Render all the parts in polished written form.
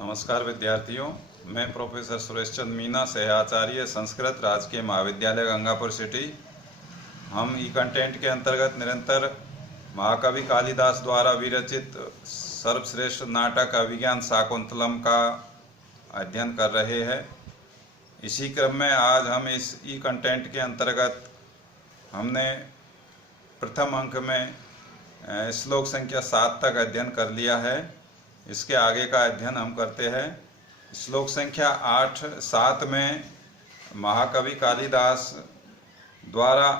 नमस्कार विद्यार्थियों, मैं प्रोफेसर सुरेश चंद मीना, सहआचार्य संस्कृत, राजकीय महाविद्यालय गंगापुर सिटी। हम ई कंटेंट के अंतर्गत निरंतर महाकवि कालिदास द्वारा विरचित सर्वश्रेष्ठ नाटक अभिज्ञान शाकुंतलम का अध्ययन कर रहे हैं। इसी क्रम में आज हम इस ई कंटेंट के अंतर्गत हमने प्रथम अंक में श्लोक संख्या 7 तक अध्ययन कर लिया है। इसके आगे का अध्ययन हम करते हैं। श्लोक संख्या 7 में महाकवि कालिदास द्वारा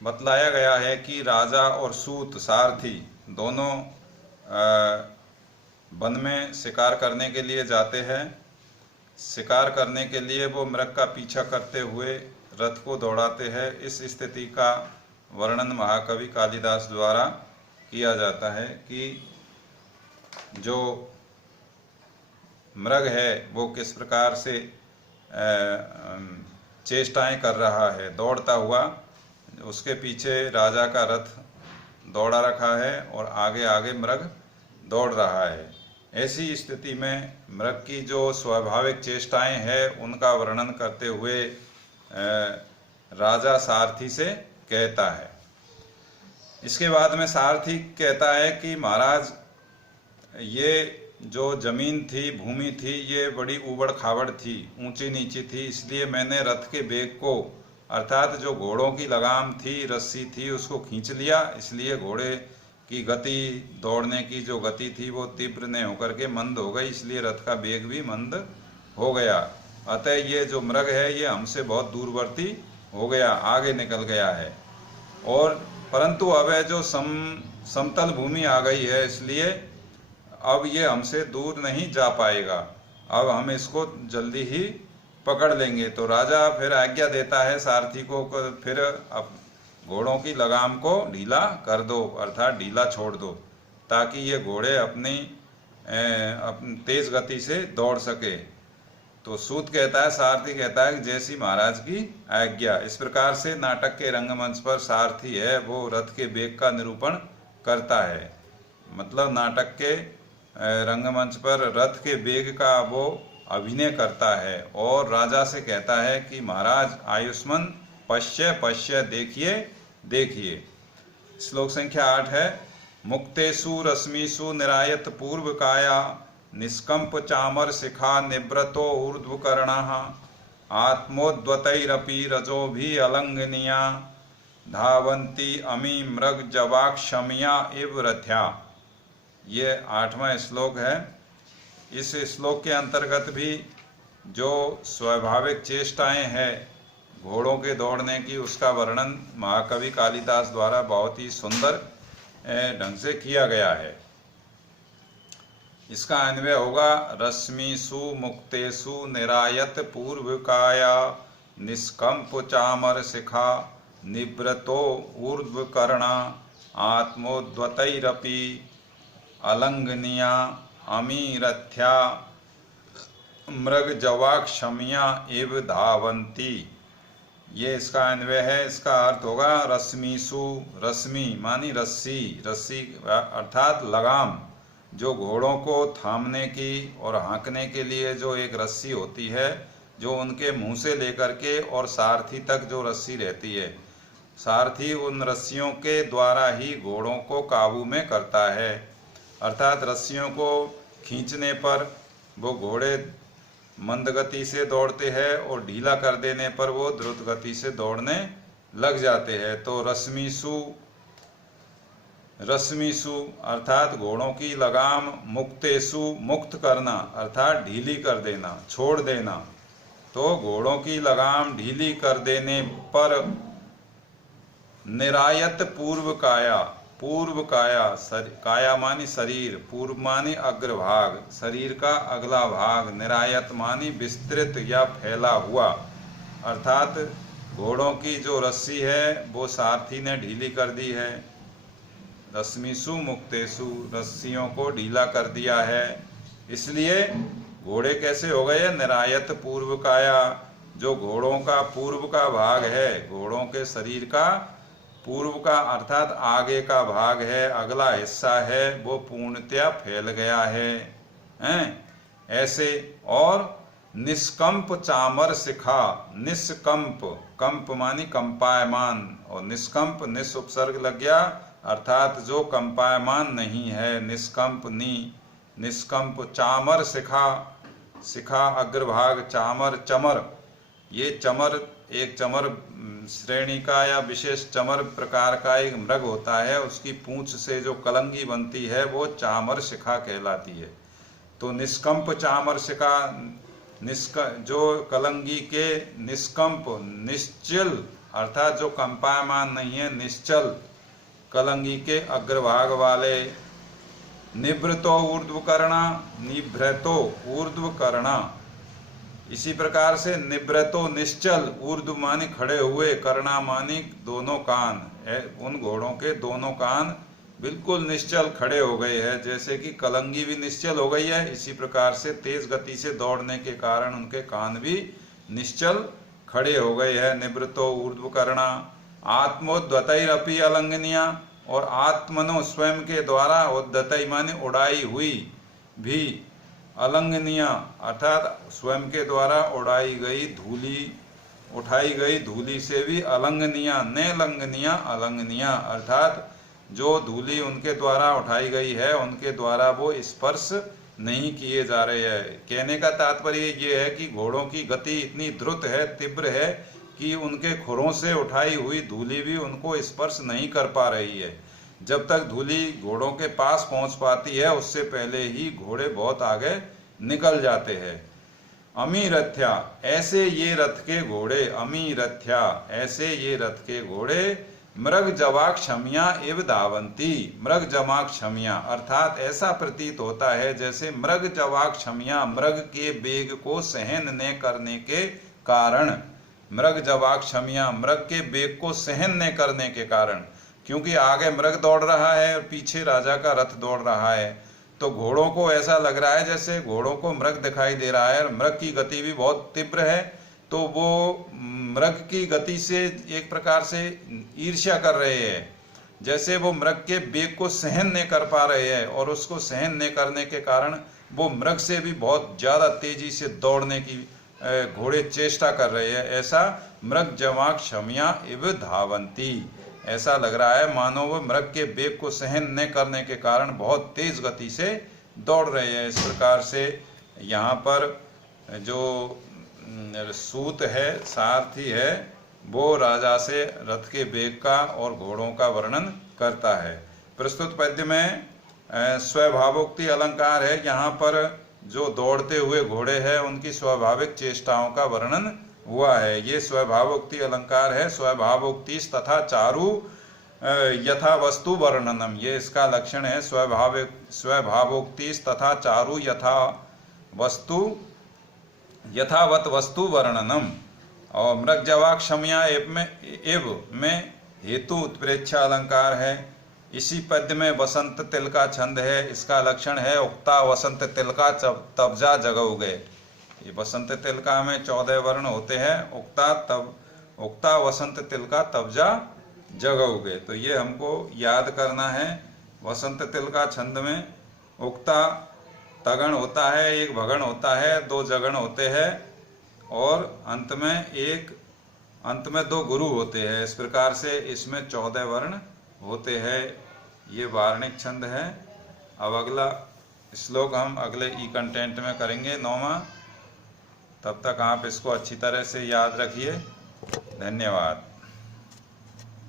बतलाया गया है कि राजा और सूत सारथी दोनों वन में शिकार करने के लिए जाते हैं। शिकार करने के लिए वो मृग का पीछा करते हुए रथ को दौड़ाते हैं। इस स्थिति का वर्णन महाकवि कालिदास द्वारा किया जाता है कि जो मृग है वो किस प्रकार से चेष्टाएं कर रहा है, दौड़ता हुआ। उसके पीछे राजा का रथ दौड़ा रखा है और आगे आगे मृग दौड़ रहा है। ऐसी स्थिति में मृग की जो स्वाभाविक चेष्टाएं हैं उनका वर्णन करते हुए राजा सारथी से कहता है। इसके बाद में सारथी कहता है कि महाराज, ये जो जमीन थी, भूमि थी, ये बड़ी ऊबड़ खाबड़ थी, ऊंची नीची थी, इसलिए मैंने रथ के बेग को, अर्थात जो घोड़ों की लगाम थी, रस्सी थी, उसको खींच लिया। इसलिए घोड़े की गति, दौड़ने की जो गति थी वो तीव्र न होकर के मंद हो गई, इसलिए रथ का बेग भी मंद हो गया। अतः ये जो मृग है ये हमसे बहुत दूरवर्ती हो गया, आगे निकल गया है। और परंतु अब जो समतल भूमि आ गई है, इसलिए अब ये हमसे दूर नहीं जा पाएगा। अब हम इसको जल्दी ही पकड़ लेंगे। तो राजा फिर आज्ञा देता है सारथी को, फिर अब घोड़ों की लगाम को ढीला कर दो, अर्थात ढीला छोड़ दो, ताकि ये घोड़े अपनी तेज गति से दौड़ सके। तो सूत कहता है, सारथी कहता है कि जैसी महाराज की आज्ञा। इस प्रकार से नाटक के रंगमंच पर सारथी है वो रथ के वेग का निरूपण करता है। मतलब नाटक के रंगमंच पर रथ के वेग का वो अभिनय करता है और राजा से कहता है कि महाराज आयुष्मान पश्य पश्य, देखिए देखिए। श्लोक संख्या 8 है। मुक्तेषु रश्मिषु निरायत पूर्व काया, निष्कंप चामर शिखा निवृतो ऊर्ध्वकर्णः, आत्मोद्वतैरपि रजोभि अलंघनीया, धावन्ति अमी मृग जवाक्षमिया इव रथ्या। ये 8वां श्लोक है। इस श्लोक के अंतर्गत भी जो स्वाभाविक चेष्टाएं हैं घोड़ों के दौड़ने की, उसका वर्णन महाकवि कालिदास द्वारा बहुत ही सुंदर ढंग से किया गया है। इसका अन्वय होगा, रश्मिषु मुक्तेषु निरायत पूर्व काया, निष्कंप चामर शिखा निवृतो ऊर्ध्वकर्णा, आत्मोद्वतैरपि अलंघनीया अमीरथ्या, मृग जवाक्षमिया इव धावन्ति। ये इसका अन्वय है। इसका अर्थ होगा रश्मिषु, रश्मि मानी रस्सी, रस्सी अर्थात लगाम, जो घोड़ों को थामने की और हाँकने के लिए जो एक रस्सी होती है, जो उनके मुंह से लेकर के और सारथी तक जो रस्सी रहती है, सारथी उन रस्सियों के द्वारा ही घोड़ों को काबू में करता है। अर्थात रस्सियों को खींचने पर वो घोड़े मंद गति से दौड़ते हैं और ढीला कर देने पर वो द्रुत गति से दौड़ने लग जाते हैं। तो रश्मिषु, रश्मिषु अर्थात घोड़ों की लगाम, मुक्तेषु मुक्त करना अर्थात ढीली कर देना, छोड़ देना। तो घोड़ों की लगाम ढीली कर देने पर निरायत पूर्व काया, पूर्व काया, काया मानी शरीर, पूर्व मानी अग्रभाग, शरीर का अगला भाग, निरायत मानी विस्तृत या फैला हुआ। अर्थात घोड़ों की जो रस्सी है वो सारथी ने ढीली कर दी है। रश्मिषु मुक्तेषु, रस्सियों को ढीला कर दिया है। इसलिए घोड़े कैसे हो गए? निरायत पूर्व काया, जो घोड़ों का पूर्व का भाग है, घोड़ों के शरीर का पूर्व का अर्थात आगे का भाग है, अगला हिस्सा है, वो पूर्णतया फैल गया है। हैं ऐसे। और निष्कंप चामर शिखा, निष्कंप, कंप मानी कंपायमान, और निष्कंप निस उपसर्ग लग गया अर्थात जो कंपायमान नहीं है, निष्कंप नी, निष्कंप चामर शिखा, शिखा अग्रभाग, चामर चमर, ये चमर एक चमर श्रेणी का या विशेष चमर प्रकार का एक मृग होता है, उसकी पूंछ से जो कलंगी बनती है वो चामर शिखा कहलाती है। तो निष्कंप चामर शिखा, जो कलंगी के निष्कंप, निश्चल अर्थात जो कंपायमान नहीं है, निश्चल कलंगी के अग्रभाग वाले। निभृतो ऊर्ध्वकर्णा, निभृतो ऊर्ध्वकर्णा, इसी प्रकार से निभृतो निश्चल, ऊर्ध्व मानी खड़े हुए, कर्णा मानी दोनों कान, उन घोड़ों के दोनों कान बिल्कुल निश्चल खड़े हो गए हैं। जैसे कि कलंगी भी निश्चल हो गई है, इसी प्रकार से तेज गति से दौड़ने के कारण उनके कान भी निश्चल खड़े हो गए हैं। निवृत्तो ऊर्ध्वकर्णा, आत्मोद्वतैरपि अलंघनीया, और आत्मनो स्वयं के द्वारा, उद्वतै माने उड़ाई हुई भी, अलंघनीया अर्थात स्वयं के द्वारा उड़ाई गई धूली, उठाई गई धूली से भी अलंघनीया, ने लंघनीया अलंघनीया, अर्थात जो धूली उनके द्वारा उठाई गई है उनके द्वारा वो स्पर्श नहीं किए जा रहे हैं। कहने का तात्पर्य ये है कि घोड़ों की गति इतनी द्रुत है, तीव्र है कि उनके खुरों से उठाई हुई धूली भी उनको स्पर्श नहीं कर पा रही है। जब तक धूली घोड़ों के पास पहुंच पाती है उससे पहले ही घोड़े बहुत आगे निकल जाते हैं। अमीरथ्या, ऐसे ये रथ के घोड़े, अमीरथ्या ऐसे ये रथ के घोड़े, मृग जवाक्षमिया इव धावंती, मृग जवाक्षमिया अर्थात ऐसा प्रतीत होता है जैसे मृग जवाक्षमिया, मृग के वेग को सहन न करने के कारण, मृग जवाक्षमिया मृग के वेग को सहन न करने के कारण, क्योंकि आगे मृग दौड़ रहा है और पीछे राजा का रथ दौड़ रहा है, तो घोड़ों को ऐसा लग रहा है जैसे घोड़ों को मृग दिखाई दे रहा है और मृग की गति भी बहुत तीव्र है, तो वो मृग की गति से एक प्रकार से ईर्ष्या कर रहे हैं, जैसे वो मृग के वेग को सहन नहीं कर पा रहे हैं और उसको सहन नहीं करने के कारण वो मृग से भी बहुत ज्यादा तेजी से दौड़ने की घोड़े चेष्टा कर रहे हैं। ऐसा मृग जवाक्षमिया इव धावंती, ऐसा लग रहा है मानो वो मृग के वेग को सहन न करने के कारण बहुत तेज गति से दौड़ रहे हैं। इस प्रकार से यहाँ पर जो सूत है, सारथी है, वो राजा से रथ के वेग का और घोड़ों का वर्णन करता है। प्रस्तुत पद्य में स्वभावोक्ति अलंकार है। यहाँ पर जो दौड़ते हुए घोड़े हैं उनकी स्वाभाविक चेष्टाओं का वर्णन हुआ है। ये स्वभावोक्ति अलंकार है। स्वभावोक्ति तथा चारु यथा वस्तु वर्णनम, ये इसका लक्षण है। स्वभावोक्ति तथा चारु यथा वस्तु, यथावत वस्तु वर्णनम। और मृग जवाक्षमिया एव में हेतु उत्प्रेक्षा अलंकार है। इसी पद्य में वसंत तिल का छंद है। इसका लक्षण है उक्ता वसंत तिल का तबजा जगौगे। ये वसंत तिल का में 14 वर्ण होते हैं। उक्ता वसंत तिल का तबजा जगौगे, तो ये हमको याद करना है। वसंत तिल का छंद में उक्ता तगण होता है, एक भगण होता है, 2 जगण होते हैं और अंत में 2 गुरु होते हैं। इस प्रकार से इसमें 14 वर्ण होते हैं। ये वार्णिक छंद है। अब अगला श्लोक हम अगले ई कंटेंट में करेंगे 9वां। तब तक आप इसको अच्छी तरह से याद रखिए। धन्यवाद।